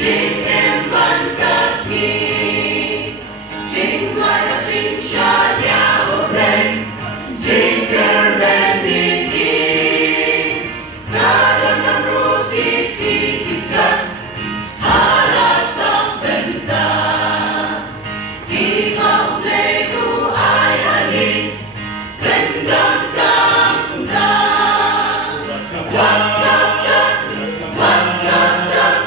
Chính em vẫn ca sĩ, chính gọi là chính cha nhà ổn định, chính cơ lên đi đi. Đã đơn năm ruti ti chân, ala sang bên ta. Khi không lê ku ai ani, bên đơn cam ta. What's up, Jack? What's up, Jack?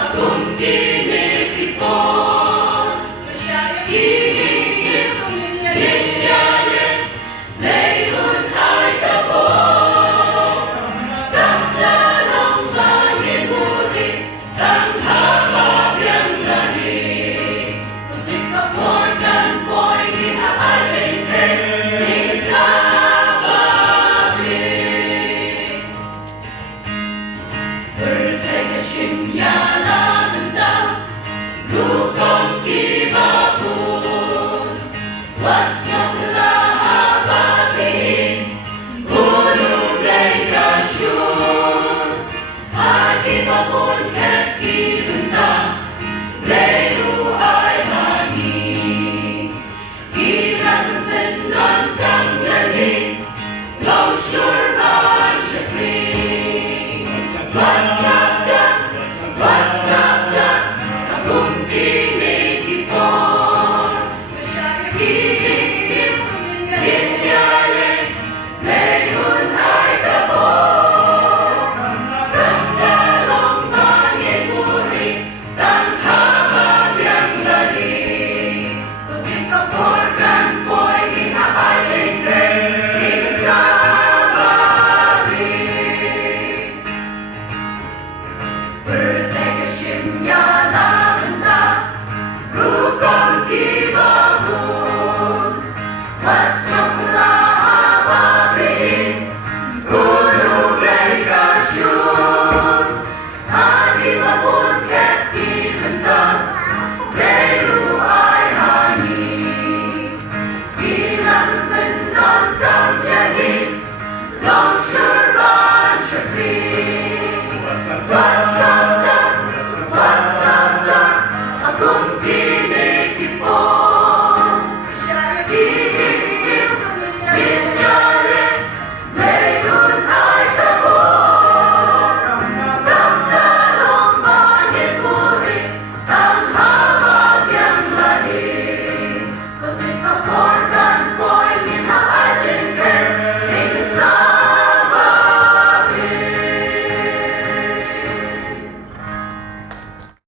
Akong kinikipon. Iisip, linyayin, layun ay kabog. Damdanong langit muri, tanghahabiyang gani. Kutik kaportan po'y ginaajing kay sa babrik. Lukang kibakun, what's yung lahabatin, gulong ay kasyun, hati babun ket kibenta, leyo ay hangin, ilang pendan kang galing, long sure man siya kring. What's up, Jack? What's up, Jack? Akong kinikipon. Iisip, linyayin, layun ay kabog. Damdalong mangimuri, tanghahabiyang lagi. Kutik kaporkan po'y ginaajing kay sa babrik. Bertekesimnya nanda, rukong kibabun. What's yung lahababin, gulong ay kasyun. Hati babun ket kibenta, leyo ay hangin. Ilang pendan kang yahin, long sure man siya kring. What's up, Jack? What's up, Jack? Akong